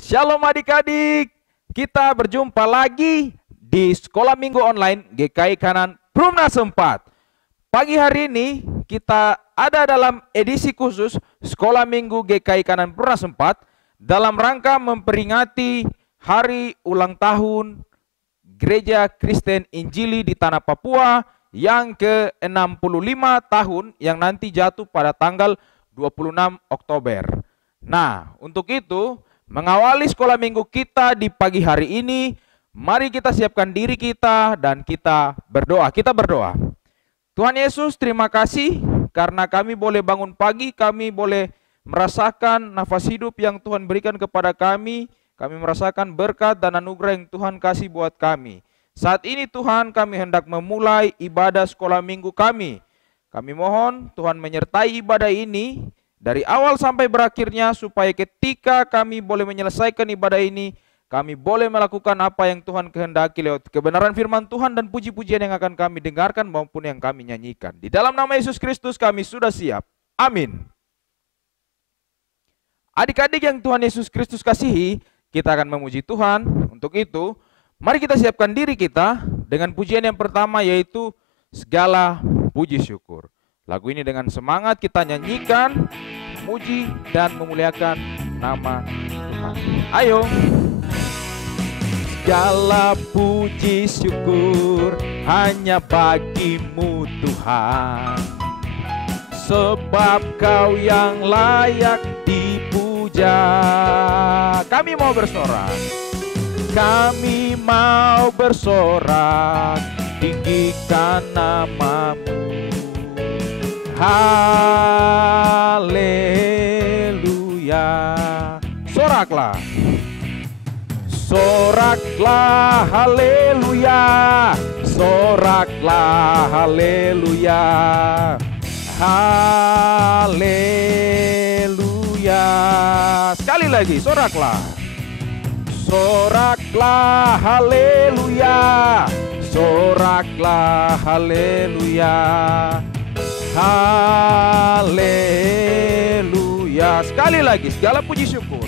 Shalom adik-adik, kita berjumpa lagi di Sekolah Minggu Online GKI Kanan Perumnas 4. Pagi hari ini kita ada dalam edisi khusus Sekolah Minggu GKI Kanan Perumnas 4 dalam rangka memperingati hari ulang tahun Gereja Kristen Injili di Tanah Papua yang ke-65 tahun yang nanti jatuh pada tanggal 26 Oktober. Nah, untuk itu mengawali sekolah minggu kita di pagi hari ini, mari kita siapkan diri kita dan kita berdoa. Kita berdoa. Tuhan Yesus, terima kasih karena kami boleh bangun pagi, kami boleh merasakan nafas hidup yang Tuhan berikan kepada kami. Kami merasakan berkat dan anugerah yang Tuhan kasih buat kami. Saat ini Tuhan, kami hendak memulai ibadah sekolah minggu kami. Kami mohon Tuhan menyertai ibadah ini dari awal sampai berakhirnya, supaya ketika kami boleh menyelesaikan ibadah ini, kami boleh melakukan apa yang Tuhan kehendaki lewat kebenaran firman Tuhan dan puji-pujian yang akan kami dengarkan maupun yang kami nyanyikan. Di dalam nama Yesus Kristus kami sudah siap. Amin. Adik-adik yang Tuhan Yesus Kristus kasihi, kita akan memuji Tuhan. Untuk itu, mari kita siapkan diri kita dengan pujian yang pertama, yaitu segala puji syukur. Lagu ini dengan semangat kita nyanyikan, memuji dan memuliakan nama Tuhan. Ayo. Segala puji syukur hanya bagimu Tuhan, sebab Kau yang layak dipuja. Kami mau bersorak, kami mau bersorak, tinggikan namamu. Haleluya. Soraklah. Soraklah haleluya. Soraklah haleluya. Haleluya. Sekali lagi, soraklah. Soraklah haleluya. Soraklah haleluya. Haleluya. Sekali lagi, segala puji syukur.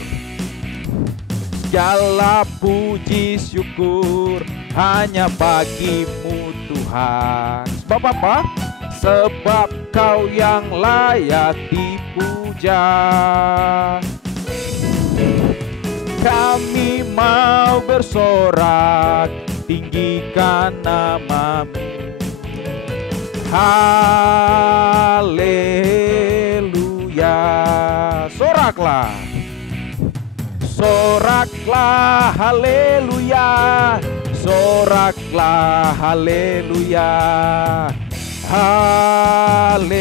Segala puji syukur hanya bagimu Tuhan. Sebab apa? Sebab Kau yang layak dipuja. Kami mau bersorak, tinggikan namamu. Haleluya. Soraklah. Soraklah haleluya. Soraklah haleluya. Haleluya.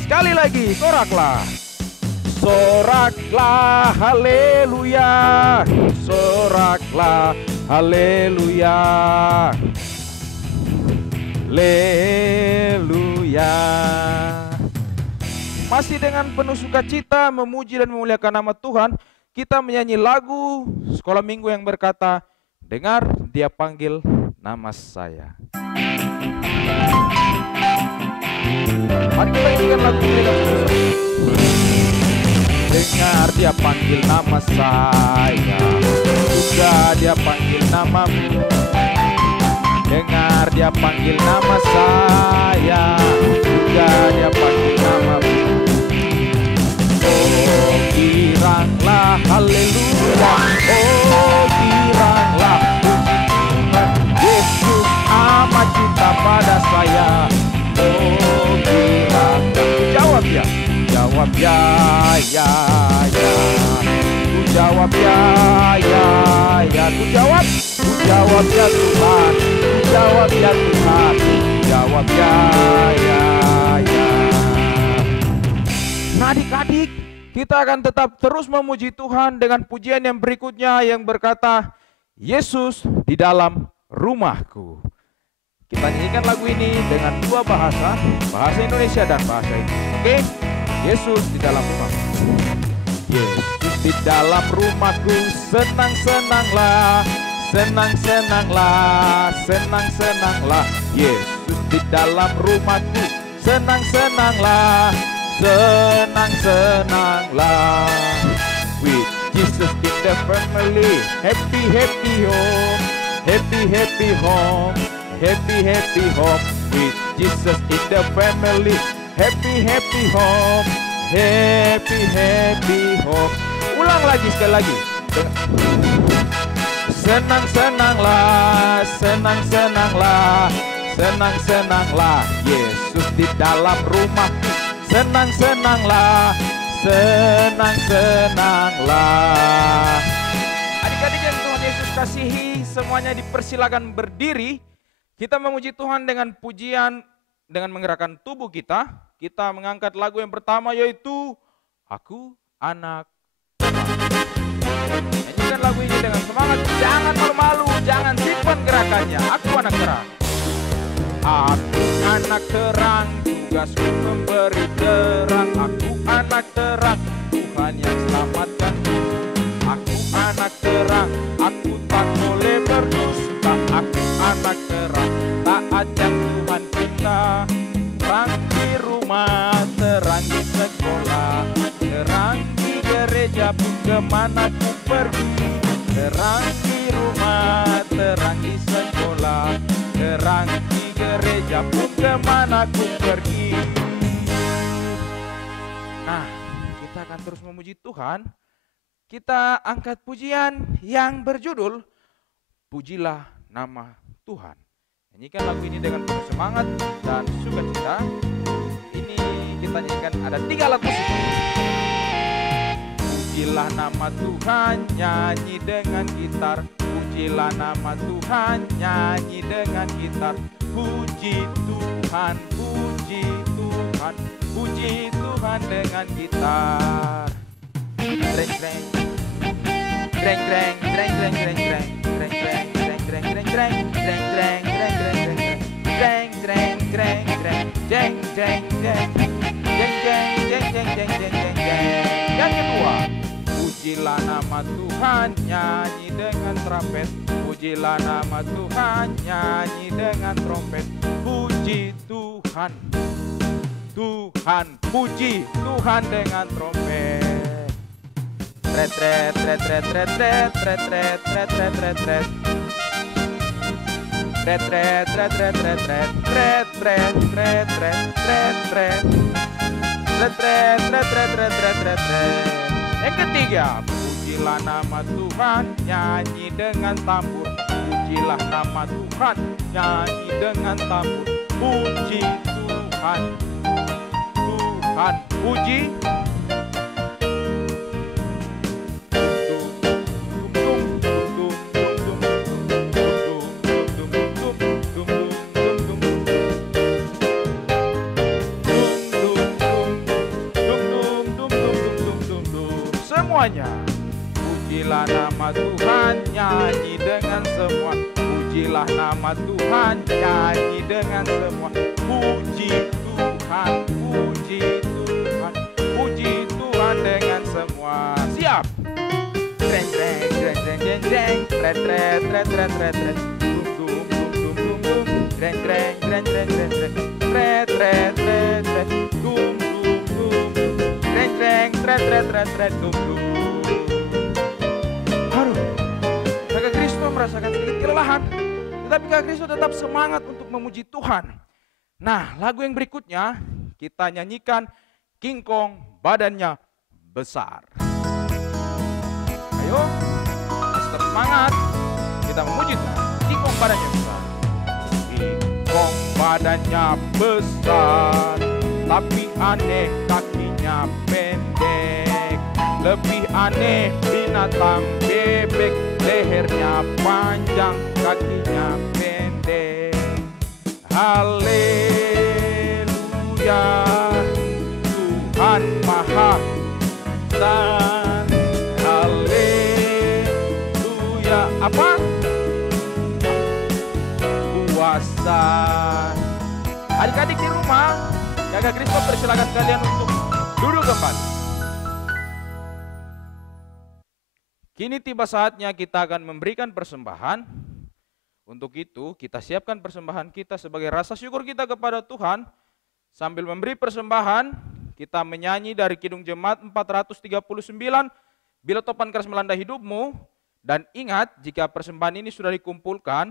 Sekali lagi, soraklah. Soraklah haleluya. Soraklah haleluya. Haleluya. Masih dengan penuh sukacita memuji dan memuliakan nama Tuhan, kita menyanyi lagu sekolah minggu yang berkata, dengar Dia panggil nama saya. Mari kita nyanyikan lagu ini. Dengar Dia panggil nama saya, juga Dia panggil namamu. Dengar Dia panggil nama saya, juga Dia panggil namamu. Oh giranglah haleluya, oh giranglah puji Tuhan, Yesus amat cinta pada saya. Oh giranglah, jawab ya, jawab ya, ya, ya. Ku jawab ya, ya, ya. Ku jawab ya Tuhan, ku jawab ya Tuhan, jawab ya, ya, ya. Nah adik-adik, kita akan tetap terus memuji Tuhan dengan pujian yang berikutnya yang berkata, Yesus di dalam rumahku. Kita nyanyikan lagu ini dengan dua bahasa, bahasa Indonesia dan bahasa Inggris. Oke? Yesus di dalam rumahku. Yesus di dalam rumahku, senang-senanglah. Senang-senanglah, senang-senanglah. Yesus di dalam rumahku, senang-senanglah. Senang-senanglah. the family. Happy, happy home. Happy, happy home. Happy, happy home. With Jesus in the family. Happy, happy home. Happy, happy home. Ulang lagi, sekali lagi. Senang-senanglah, senang-senanglah, senang-senanglah, Yesus di dalam rumahku. Senang-senanglah, senang-senanglah. Adik-adik yang Tuhan Yesus kasihi, semuanya dipersilakan berdiri. Kita memuji Tuhan dengan pujian, dengan menggerakkan tubuh kita. Kita mengangkat lagu yang pertama, yaitu Aku Anak. Nyanyikan lagu ini dengan semangat, jangan malu-malu, jangan simpan gerakannya. Aku anak terang. Aku anak terang, tugasku memberi terang. Aku anak terang, Tuhan yang selamatkan. Aku anak terang, aku tak boleh berdusta. Aku anak terang, taat yang Tuhan kita. Terang di rumah, terang di sekolah, terang di gereja pun kemana ku pergi. Terang di rumah, terang di sekolah, terang di gereja pun kemana ku pergi. Nah, kita akan terus memuji Tuhan. Kita angkat pujian yang berjudul Pujilah Nama Tuhan. Nyanyikan lagu ini dengan penuh semangat dan sukacita. Ini kita nyanyikan, ada 3 alat musik. Pujilah nama Tuhan, nyanyi dengan gitar. Pujilah nama Tuhan, nyanyi dengan gitar. Puji Tuhan, puji Tuhan, puji Tuhan dengan gitar. Greng greng, greng greng, greng greng, greng greng, greng greng, greng greng, greng greng, greng greng, greng greng, greng greng, greng greng, jeng jeng jeng, jeng jeng jeng jeng jeng jeng jeng jeng. Yang kedua, pujilah nama Tuhan, nyanyi dengan trompet. Pujilah nama Tuhan, nyanyi dengan trompet. Puji Tuhan, Tuhan, puji Tuhan dengan trompet. Tret tret tret tret tret tret tret tret tret tret tret tret. Tret tret tret tret tret tret tret tret tret tret tret tret. Tret tret tret tret tret tret tret tret. Yang ketiga, pujilah nama Tuhan, nyanyi dengan tambur. Pujilah nama Tuhan, nyanyi dengan tambur. Puji Tuhan, Tuhan, puji. Semuanya, pujilah nama Tuhan, nyanyi dengan semua. Pujilah nama Tuhan, nyanyi dengan semua. Puji Tuhan, puji Tuhan, puji Tuhan dengan semua. Siap. Greng greng greng greng greng greng, tret tret tret tret tret tret, dum dum dum dum dum dum, greng greng greng greng greng greng, tret tret tret tret, dum dum dum, greng greng tret tret tret tret, dum dum. Aduh, Kakak Kristo merasakan sedikit kelelahan, tetapi Kakak Kristo tetap semangat untuk memuji Tuhan. Nah, lagu yang berikutnya kita nyanyikan King Kong Badannya Besar. Ayo, tetap semangat, kita memuji Tuhan. King Kong badannya besar. King Kong badannya besar, tapi aneh kakinya pendek. Lebih aneh binatang bebek, lehernya panjang, kakinya pendek. Haleluya, Tuhan Maha Besar. Haleluya, apa? Kuasa. Adik-adik di rumah, Kakak Kristo persilakan kalian untuk duduk kembali. Kini tiba saatnya kita akan memberikan persembahan. Untuk itu kita siapkan persembahan kita sebagai rasa syukur kita kepada Tuhan. Sambil memberi persembahan, kita menyanyi dari Kidung Jemaat 439, bila topan keras melanda hidupmu, dan ingat jika persembahan ini sudah dikumpulkan,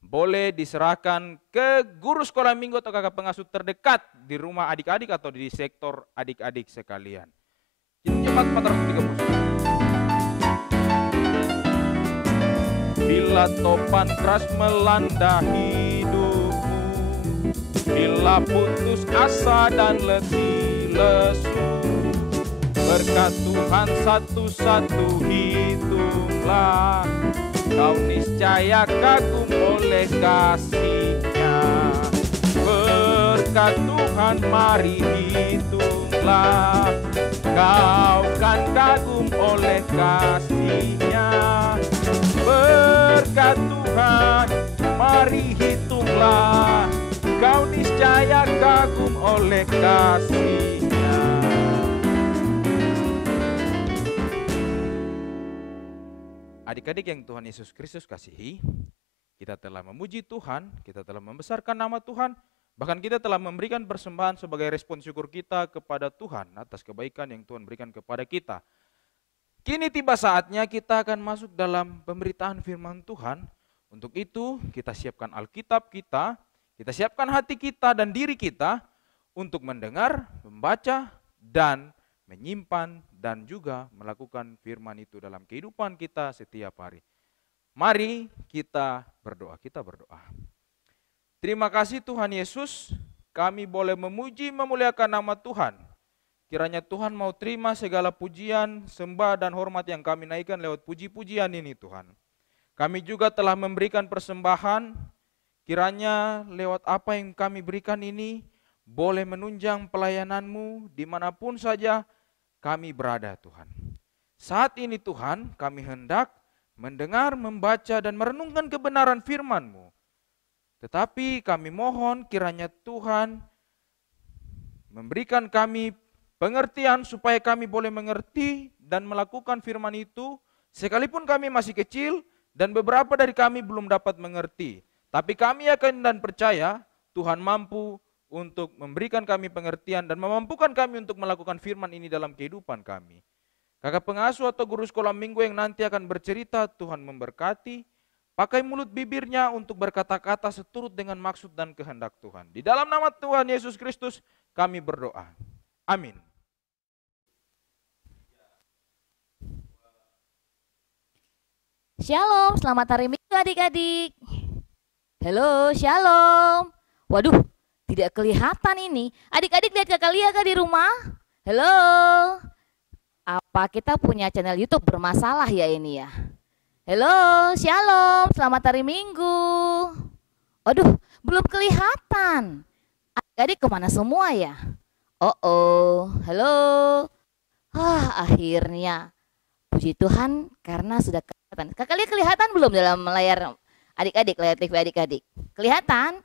boleh diserahkan ke guru sekolah minggu atau kakak pengasuh terdekat di rumah adik-adik atau di sektor adik-adik sekalian. Jemaat 430. Bila topan keras melanda hidupmu, bila putus asa dan letih lesu, berkat Tuhan satu-satu hitunglah, kau niscaya kagum oleh kasih-Nya. Berkat Tuhan mari hitunglah, kau kan kagum oleh kasih-Nya. Berkat Tuhan mari hitunglah, kau niscaya kagum oleh kasih-Nya. Adik-adik yang Tuhan Yesus Kristus kasihi, kita telah memuji Tuhan, kita telah membesarkan nama Tuhan, bahkan kita telah memberikan persembahan sebagai respon syukur kita kepada Tuhan atas kebaikan yang Tuhan berikan kepada kita. Kini tiba saatnya kita akan masuk dalam pemberitaan firman Tuhan. Untuk itu kita siapkan Alkitab kita siapkan hati kita dan diri kita untuk mendengar, membaca, dan menyimpan dan juga melakukan firman itu dalam kehidupan kita setiap hari. Mari kita berdoa. Terima kasih Tuhan Yesus, kami boleh memuji memuliakan nama Tuhan. Kiranya Tuhan mau terima segala pujian, sembah dan hormat yang kami naikkan lewat puji-pujian ini Tuhan. Kami juga telah memberikan persembahan, kiranya lewat apa yang kami berikan ini boleh menunjang pelayanan-Mu dimanapun saja kami berada Tuhan. Saat ini Tuhan kami hendak mendengar, membaca dan merenungkan kebenaran firman-Mu. Tetapi kami mohon kiranya Tuhan memberikan kami pengertian supaya kami boleh mengerti dan melakukan firman itu sekalipun kami masih kecil dan beberapa dari kami belum dapat mengerti. Tapi kami yakin dan percaya Tuhan mampu untuk memberikan kami pengertian dan memampukan kami untuk melakukan firman ini dalam kehidupan kami. Kakak pengasuh atau guru sekolah minggu yang nanti akan bercerita, Tuhan memberkati, pakai mulut bibirnya untuk berkata-kata seturut dengan maksud dan kehendak Tuhan. Di dalam nama Tuhan Yesus Kristus kami berdoa. Amin. Shalom, selamat hari Minggu adik-adik. Halo, shalom. Waduh, tidak kelihatan ini. Adik-adik lihat kakak Lia kah di rumah? Halo. Apa kita punya channel YouTube bermasalah ya ini ya? Halo, shalom, selamat hari Minggu. Waduh, belum kelihatan. Adik-adik kemana semua ya? Halo. Akhirnya. Puji Tuhan karena sudah kelihatan. Kakak Lia kelihatan belum dalam layar adik-adik, layar TV adik-adik? Kelihatan?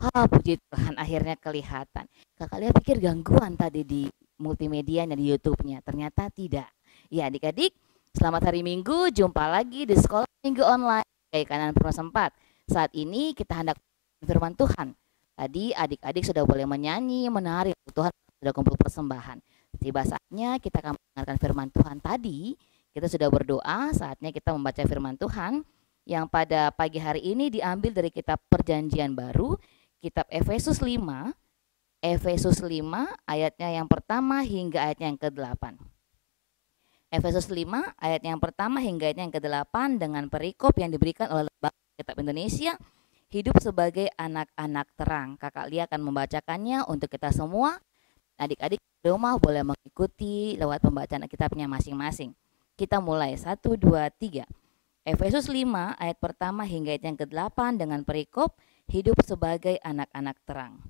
Puji Tuhan akhirnya kelihatan. Kakak Lia pikir gangguan tadi di multimedianya, di YouTube-nya. Ternyata tidak. Ya adik-adik, selamat hari Minggu. Jumpa lagi di Sekolah Minggu Online GKI Kanan Prunus 4. Saat ini kita hendak firman Tuhan. Tadi adik-adik sudah boleh menyanyi, menari. Tuhan sudah kumpul persembahan. Tiba saatnya kita akan mendengarkan firman Tuhan tadi. Kita sudah berdoa, saatnya kita membaca firman Tuhan yang pada pagi hari ini diambil dari kitab Perjanjian Baru, kitab Efesus 5 ayatnya yang pertama hingga ayatnya yang ke-8. Efesus 5 ayat yang pertama hingga ayatnya yang ke-8 dengan perikop yang diberikan oleh Lembaga Kitab Indonesia, hidup sebagai anak-anak terang. Kakak Lia akan membacakannya untuk kita semua. Adik-adik di rumah boleh mengikuti lewat pembacaan kitabnya masing-masing. Kita mulai 1, 2, 3. Efesus 5 ayat pertama hingga ayat yang ke-8 dengan perikop hidup sebagai anak-anak terang.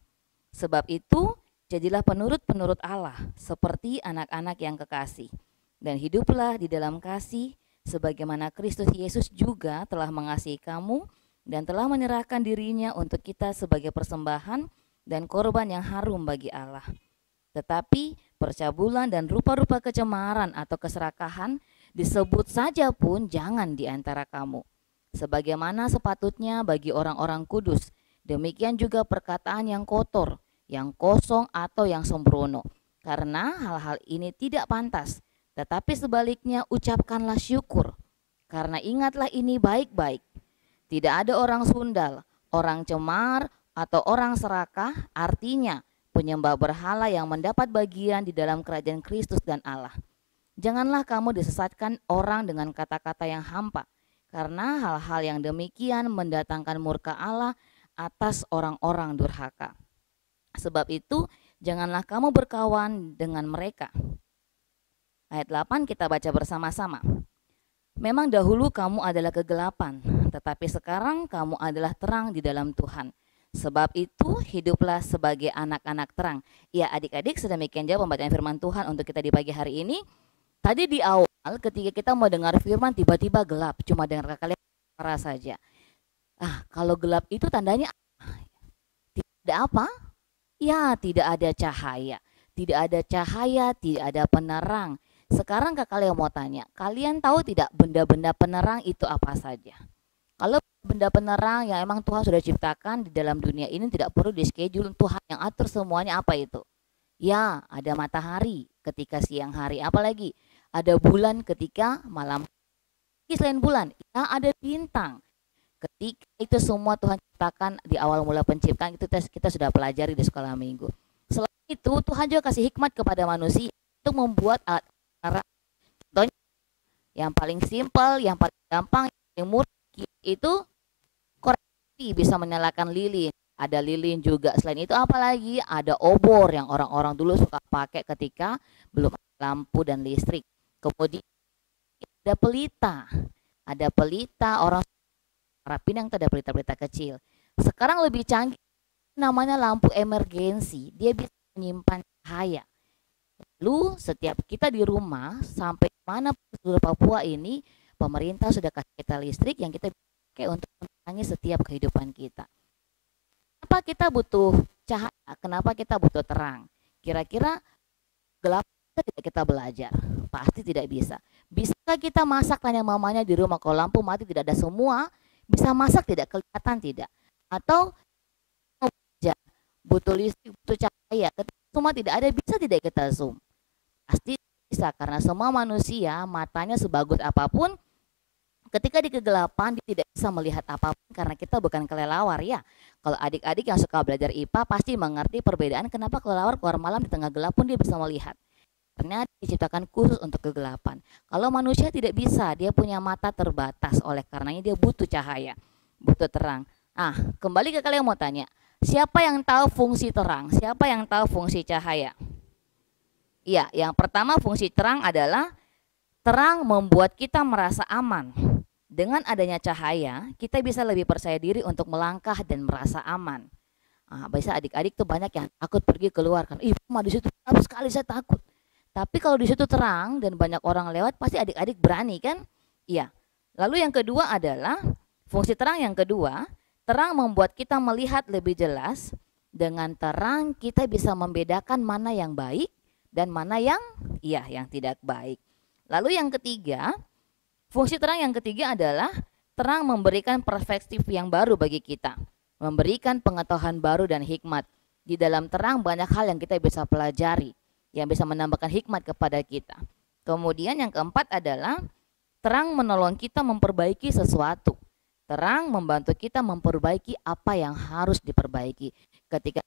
Sebab itu jadilah penurut-penurut Allah seperti anak-anak yang kekasih. Dan hiduplah di dalam kasih sebagaimana Kristus Yesus juga telah mengasihi kamu dan telah menyerahkan dirinya untuk kita sebagai persembahan dan korban yang harum bagi Allah. Tetapi percabulan dan rupa-rupa kecemaran atau keserakahan disebut saja pun jangan di antara kamu. Sebagaimana sepatutnya bagi orang-orang kudus, demikian juga perkataan yang kotor, yang kosong atau yang sembrono. Karena hal-hal ini tidak pantas Tetapi sebaliknya ucapkanlah syukur, karena ingatlah ini baik-baik. Tidak ada orang sundal, orang cemar, atau orang serakah, artinya penyembah berhala yang mendapat bagian di dalam kerajaan Kristus dan Allah. Janganlah kamu disesatkan orang dengan kata-kata yang hampa, karena hal-hal yang demikian mendatangkan murka Allah atas orang-orang durhaka. Sebab itu, janganlah kamu berkawan dengan mereka. Ayat 8 kita baca bersama-sama. Memang dahulu kamu adalah kegelapan, tetapi sekarang kamu adalah terang di dalam Tuhan. Sebab itu hiduplah sebagai anak-anak terang. Ya adik-adik, sedemikian jauh pembacaan firman Tuhan untuk kita di pagi hari ini. Tadi di awal ketika kita mau dengar firman tiba-tiba gelap, cuma dengar kalian suara saja. Kalau gelap itu tandanya tidak ada apa? Ya, tidak ada cahaya. Tidak ada cahaya, tidak ada penerang. Sekarang kalian mau tanya, kalian tahu tidak benda-benda penerang itu apa saja? Kalau benda penerang yang emang Tuhan sudah ciptakan di dalam dunia ini tidak perlu di schedule, Tuhan yang atur semuanya, apa itu? Ya, ada matahari ketika siang hari, apalagi ada bulan ketika malam. Selain bulan, ya ada bintang. Ketika itu semua Tuhan ciptakan di awal mula penciptaan, itu kita sudah pelajari di sekolah minggu. Selain itu Tuhan juga kasih hikmat kepada manusia untuk membuat alat. Contohnya yang paling simpel, yang paling gampang, yang murah itu koreksi, bisa menyalakan lilin. Ada lilin juga. Selain itu apalagi ada obor yang orang-orang dulu suka pakai ketika belum ada lampu dan listrik. Kemudian ada pelita. Ada pelita, orang Pinang itu ada pelita-pelita kecil. Sekarang lebih canggih namanya lampu emergensi. Dia bisa menyimpan cahaya. Lalu setiap kita di rumah sampai mana seluruh Papua ini, pemerintah sudah kasih kita listrik yang kita pakai untuk menerangi setiap kehidupan kita. Kenapa kita butuh cahaya? Kenapa kita butuh terang? Kira-kira gelap tidak kita belajar? Pasti tidak bisa. Bisakah kita masak, tanya mamanya di rumah, kalau lampu mati tidak ada semua, bisa masak tidak? Kelihatan tidak? Atau butuh listrik, butuh cahaya, semua tidak ada, bisa tidak kita zoom? Pasti bisa, karena semua manusia matanya sebagus apapun, ketika di kegelapan dia tidak bisa melihat apapun karena kita bukan kelelawar ya. Kalau adik-adik yang suka belajar IPA pasti mengerti perbedaan kenapa kelelawar keluar malam di tengah gelap pun dia bisa melihat. Ternyata diciptakan khusus untuk kegelapan. Kalau manusia tidak bisa, dia punya mata terbatas, oleh karenanya dia butuh cahaya, butuh terang. Kembali ke kalian mau tanya, siapa yang tahu fungsi terang? Siapa yang tahu fungsi cahaya? Iya, yang pertama fungsi terang adalah terang membuat kita merasa aman. Dengan adanya cahaya, kita bisa lebih percaya diri untuk melangkah dan merasa aman. Biasa adik-adik tuh banyak yang takut pergi keluar kan. Mama di situ gelap sekali, saya takut. Tapi kalau di situ terang dan banyak orang lewat, pasti adik-adik berani kan? Iya. Lalu yang kedua adalah fungsi terang yang kedua, terang membuat kita melihat lebih jelas. Dengan terang kita bisa membedakan mana yang baik dan mana yang tidak baik. Lalu yang ketiga, fungsi terang yang ketiga adalah terang memberikan perspektif yang baru bagi kita, memberikan pengetahuan baru dan hikmat. Di dalam terang banyak hal yang kita bisa pelajari, yang bisa menambahkan hikmat kepada kita. Kemudian yang keempat adalah terang menolong kita memperbaiki sesuatu. Terang membantu kita memperbaiki apa yang harus diperbaiki. Ketika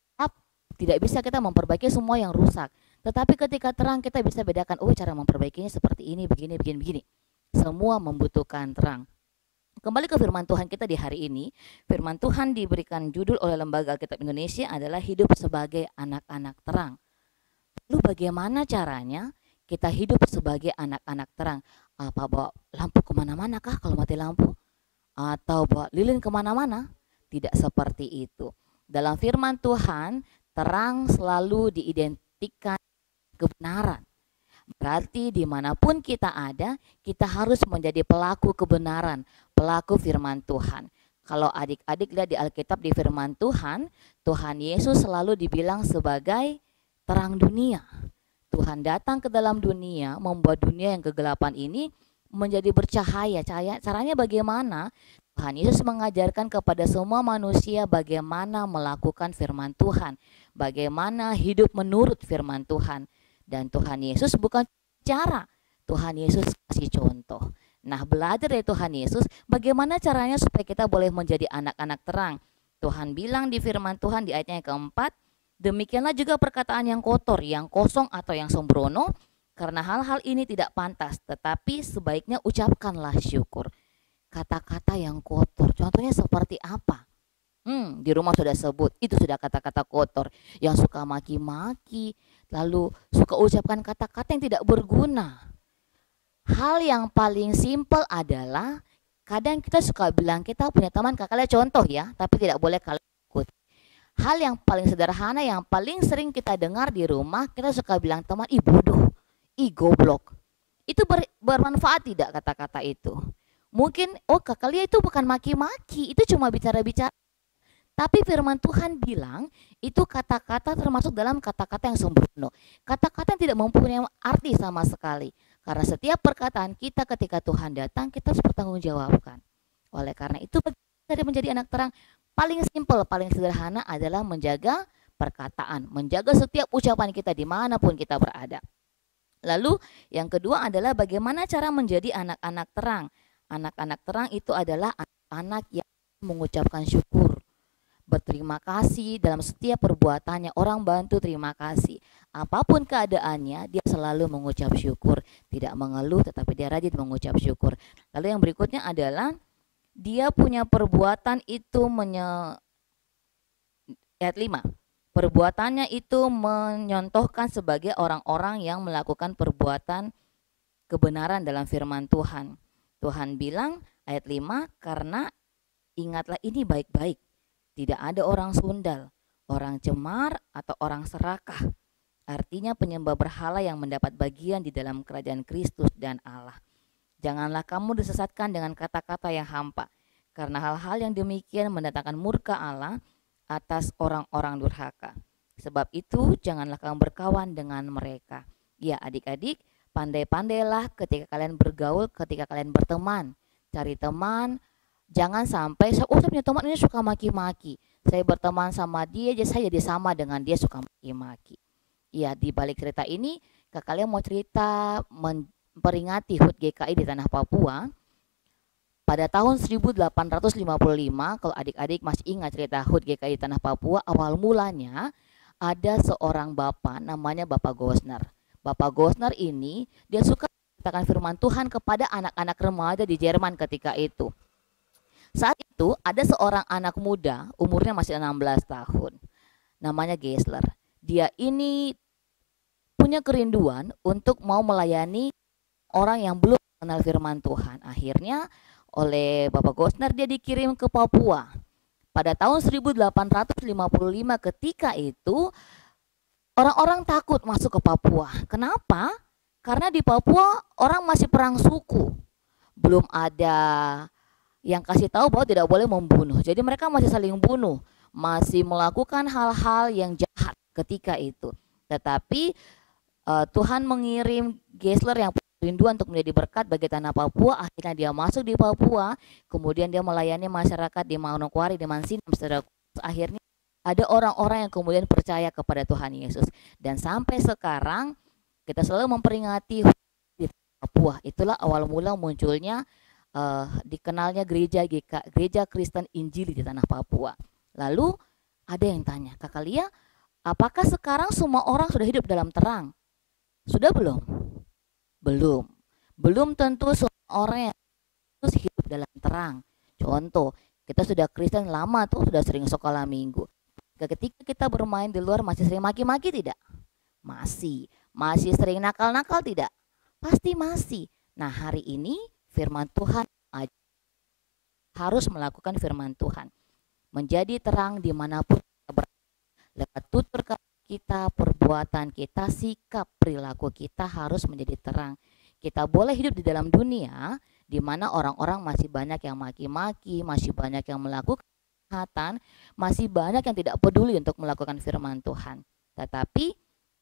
tidak bisa kita memperbaiki semua yang rusak. Tetapi ketika terang kita bisa bedakan, cara memperbaikinya seperti ini, begini. Semua membutuhkan terang. Kembali ke firman Tuhan kita di hari ini. Firman Tuhan diberikan judul oleh Lembaga Alkitab Indonesia adalah hidup sebagai anak-anak terang. Lalu bagaimana caranya kita hidup sebagai anak-anak terang? Apa bawa lampu kemana-mana kah kalau mati lampu? Atau bawa lilin kemana-mana? Tidak seperti itu. Dalam firman Tuhan, terang selalu diidentikan kebenaran. Berarti dimanapun kita ada, kita harus menjadi pelaku kebenaran, pelaku firman Tuhan. Kalau adik-adik lihat di Alkitab di firman Tuhan, Tuhan Yesus selalu dibilang sebagai terang dunia. Tuhan datang ke dalam dunia, membuat dunia yang kegelapan ini menjadi bercahaya. Caranya bagaimana? Tuhan Yesus mengajarkan kepada semua manusia bagaimana melakukan firman Tuhan, bagaimana hidup menurut firman Tuhan. Dan Tuhan Yesus bukan cara, Tuhan Yesus kasih contoh. Nah, belajar dari Tuhan Yesus, bagaimana caranya supaya kita boleh menjadi anak-anak terang. Tuhan bilang di firman Tuhan di ayatnya yang keempat, demikianlah juga perkataan yang kotor, yang kosong atau yang sembrono, karena hal-hal ini tidak pantas, tetapi sebaiknya ucapkanlah syukur. Kata-kata yang kotor, contohnya seperti apa? Di rumah sudah sebut, itu sudah kata-kata kotor, yang suka maki-maki, lalu suka ucapkan kata-kata yang tidak berguna. Hal yang paling simpel adalah kadang kita suka bilang kita punya teman kakaknya contoh ya, tapi tidak boleh kalian ikut. Hal yang paling sederhana yang paling sering kita dengar di rumah, kita suka bilang teman, ih bodoh, ih goblok. Itu bermanfaat tidak kata-kata itu? Mungkin, oh kakaknya itu bukan maki-maki, itu cuma bicara-bicara. Tapi firman Tuhan bilang itu kata-kata termasuk dalam kata-kata yang sembrono. Kata-kata yang tidak mempunyai arti sama sekali. Karena setiap perkataan kita ketika Tuhan datang, kita harus bertanggungjawabkan. Oleh karena itu, dari menjadi anak terang, paling simpel, paling sederhana adalah menjaga perkataan. Menjaga setiap ucapan kita dimanapun kita berada. Lalu yang kedua adalah bagaimana cara menjadi anak-anak terang. Anak-anak terang itu adalah anak-anak yang mengucapkan syukur. Berterima kasih dalam setiap perbuatannya. Orang bantu, terima kasih. Apapun keadaannya, dia selalu mengucap syukur. Tidak mengeluh, tetapi dia rajin mengucap syukur. Lalu yang berikutnya adalah dia punya perbuatan itu ayat 5. Perbuatannya itu menyontohkan sebagai orang-orang yang melakukan perbuatan kebenaran dalam firman Tuhan. Tuhan bilang ayat 5, karena ingatlah ini baik-baik. Tidak ada orang sundal, orang cemar, atau orang serakah. Artinya penyembah berhala yang mendapat bagian di dalam kerajaan Kristus dan Allah. Janganlah kamu disesatkan dengan kata-kata yang hampa, karena hal-hal yang demikian mendatangkan murka Allah atas orang-orang durhaka. Sebab itu janganlah kamu berkawan dengan mereka. Ya adik-adik, pandai-pandailah ketika kalian bergaul, ketika kalian berteman. Cari teman. Jangan sampai, saya punya teman ini suka maki-maki. Saya berteman sama dia, saya jadi sama dengan dia suka maki-maki. Ya, di balik cerita ini, kalian mau cerita memperingati HUT GKI di tanah Papua. Pada tahun 1855, kalau adik-adik masih ingat cerita HUT GKI di tanah Papua, awal mulanya ada seorang bapak namanya Bapak Gosner. Bapak Gosner ini, dia suka menceritakan firman Tuhan kepada anak-anak remaja di Jerman ketika itu. Saat itu ada seorang anak muda, umurnya masih 16 tahun, namanya Geisler. Dia ini punya kerinduan untuk mau melayani orang yang belum mengenal firman Tuhan. Akhirnya oleh Bapak Gosner dia dikirim ke Papua. Pada tahun 1855 ketika itu orang-orang takut masuk ke Papua. Kenapa? Karena di Papua orang masih perang suku. Belum ada yang kasih tahu bahwa tidak boleh membunuh. Jadi mereka masih saling bunuh, masih melakukan hal-hal yang jahat ketika itu. Tetapi Tuhan mengirim Geisler yang rinduan untuk menjadi berkat bagi tanah Papua. Akhirnya dia masuk di Papua, kemudian dia melayani masyarakat di Manokwari, di Mansinam. Akhirnya ada orang-orang yang kemudian percaya kepada Tuhan Yesus. Dan sampai sekarang kita selalu memperingati di Papua. Itulah awal mula munculnya dikenalnya gereja Kristen Injili di tanah Papua. Lalu ada yang tanya, Kakak Lia, apakah sekarang semua orang sudah hidup dalam terang? Sudah belum? Belum. Belum tentu semua orang yang hidup dalam terang. Contoh, kita sudah Kristen lama tuh, sudah sering sekolah minggu. Ketika kita bermain di luar masih sering maki-maki tidak? Masih. Masih sering nakal-nakal tidak? Pasti masih. Nah, hari ini firman Tuhan harus melakukan firman Tuhan, menjadi terang dimanapun kita berada. Lewat tutur kita, perbuatan kita, sikap perilaku kita harus menjadi terang. Kita boleh hidup di dalam dunia di mana orang-orang masih banyak yang maki-maki, masih banyak yang melakukan kejahatan, masih banyak yang tidak peduli untuk melakukan firman Tuhan. Tetapi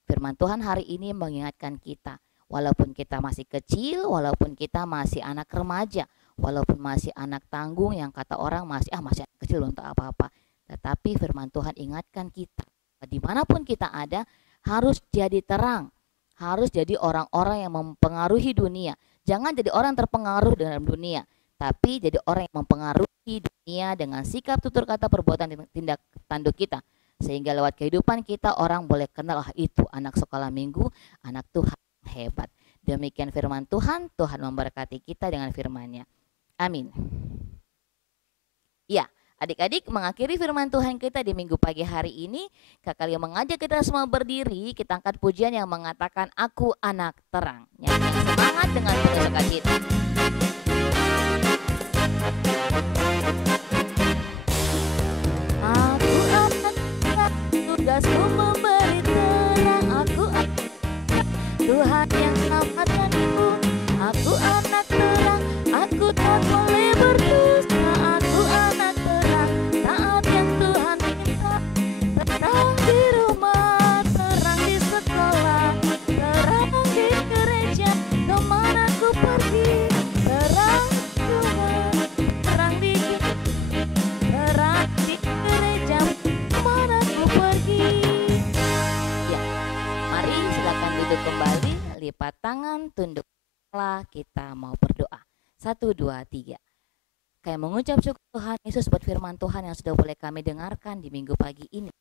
firman Tuhan hari ini mengingatkan kita, walaupun kita masih kecil, walaupun kita masih anak remaja, walaupun masih anak tanggung yang kata orang masih anak kecil untuk apa-apa. Tetapi firman Tuhan ingatkan kita, dimanapun kita ada harus jadi terang, harus jadi orang-orang yang mempengaruhi dunia. Jangan jadi orang terpengaruh dalam dunia, tapi jadi orang yang mempengaruhi dunia dengan sikap, tutur kata, perbuatan, tindak tanduk kita. Sehingga lewat kehidupan kita orang boleh kenal, itu anak sekolah minggu, anak Tuhan hebat. Demikian firman Tuhan, Tuhan memberkati kita dengan firman-Nya. Amin. Ya, adik-adik, mengakhiri firman Tuhan kita di minggu pagi hari ini, Kakak Lia mengajak kita semua berdiri, kita angkat pujian yang mengatakan, Aku anak terang. Nyanyi semangat dengan penuh sukacita. Aku anak terang, tugasku memberi terang. Aku anak Tuhan yang selamatkanku. Aku anak terang, aku tak boleh berdusta. Aku anak terang, taat yang Tuhan minta. Terang di rumah, terang di sekolah, terang di gereja, kemana ku pergi. Terang di rumah, terang di gereja, kemana ku pergi. Ya, mari silakan duduk kembali, lipat tangan, tunduk kepala, kita mau berdoa. 1, 2, 3. Kayak mengucap syukur Tuhan Yesus buat firman Tuhan yang sudah boleh kami dengarkan di minggu pagi ini.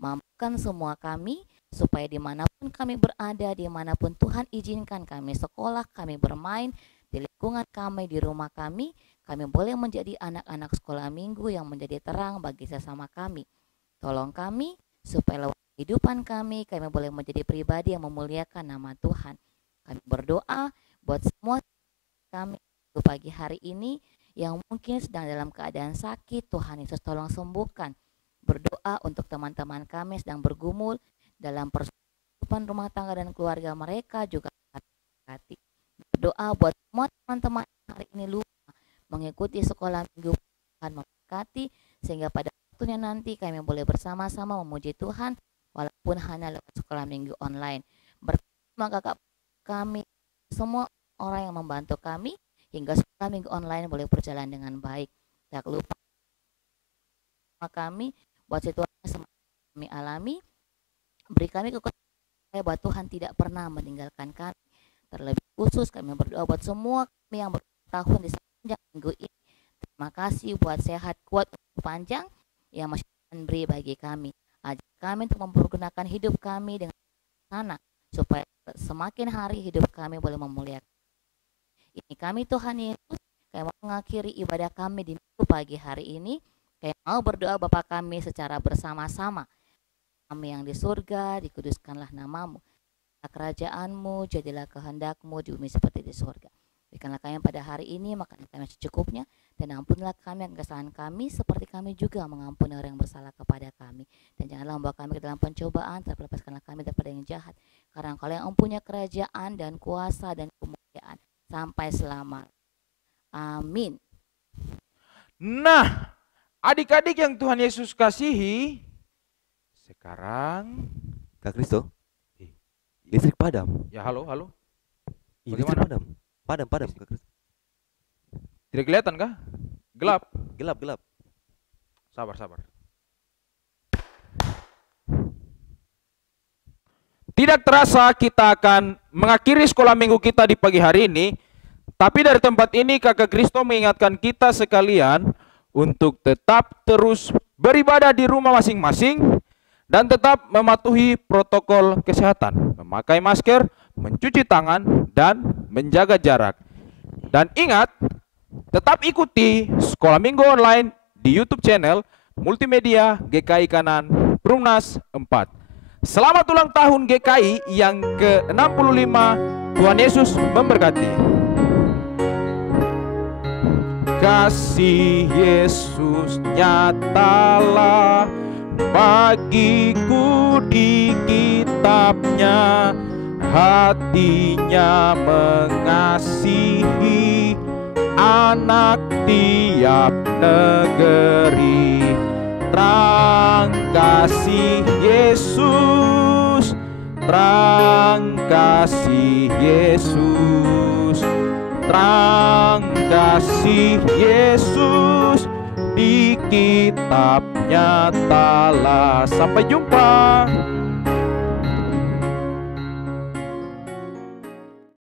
Mampukan semua kami supaya dimanapun kami berada, dimanapun Tuhan izinkan kami sekolah, kami bermain, di lingkungan kami, di rumah kami boleh menjadi anak-anak sekolah minggu yang menjadi terang bagi sesama kami. Tolong kami supaya lewat kehidupan kami boleh menjadi pribadi yang memuliakan nama Tuhan. Kami berdoa buat semua kami pagi hari ini yang mungkin sedang dalam keadaan sakit, Tuhan Yesus tolong sembuhkan. Berdoa untuk teman-teman kami sedang bergumul dalam persoalan rumah tangga dan keluarga mereka juga berkati. Berdoa buat semua teman-teman hari ini lupa mengikuti sekolah minggu, Tuhan memberkati sehingga pada waktunya nanti kami boleh bersama-sama memuji Tuhan walaupun hanya lewat sekolah minggu online. Berkati kakak kami, semua orang yang membantu kami hingga sekolah minggu online boleh berjalan dengan baik. Tak lupa kami buat situasi yang kami alami, beri kami kekuatan bahwa Tuhan tidak pernah meninggalkan kami. Terlebih khusus kami berdoa buat semua kami yang bertahun di sepanjang minggu ini. Terima kasih buat sehat, kuat, panjang yang masih beri bagi kami. Ajak kami untuk mempergunakan hidup kami dengan sana supaya semakin hari hidup kami boleh memuliakan. Ini kami Tuhan Yesus, kami mau mengakhiri ibadah kami di minggu pagi hari ini. Kami mau berdoa Bapa kami secara bersama-sama. Kami yang di surga, dikuduskanlah namamu. Kerajaan-Mu, jadilah kehendak-Mu di bumi seperti di surga. Berikanlah kami pada hari ini makanan kami secukupnya, dan ampunilah kami akan kesalahan kami seperti kami juga mengampuni orang yang bersalah kepada kami. Dan janganlah membawa kami ke dalam pencobaan, tapi lepaskanlah kami daripada yang jahat. Karena Engkau yang mempunyai kerajaan dan kuasa dan kemuliaan sampai selamanya. Amin. Nah, adik-adik yang Tuhan Yesus kasihi, sekarang Kak Kristo, listrik padam. ya halo. Listrik Bagaimana? padam, Kak Kristo. Tidak kelihatan kah? Gelap. Gelap. Sabar. Tidak terasa kita akan mengakhiri sekolah minggu kita di pagi hari ini. Tapi dari tempat ini Kakak Kristo mengingatkan kita sekalian untuk tetap terus beribadah di rumah masing-masing dan tetap mematuhi protokol kesehatan, memakai masker, mencuci tangan, dan menjaga jarak. Dan ingat, tetap ikuti sekolah minggu online di YouTube channel Multimedia GKI Kanan Prumnas 4. Selamat ulang tahun GKI yang ke-65. Tuhan Yesus memberkati. Kasih Yesus nyatalah bagiku di kitabnya, hatinya mengasihi anak tiap negeri. Terang kasih Yesus, terang kasih Yesus, terang kasih Yesus di kitab nyatalah. Sampai jumpa.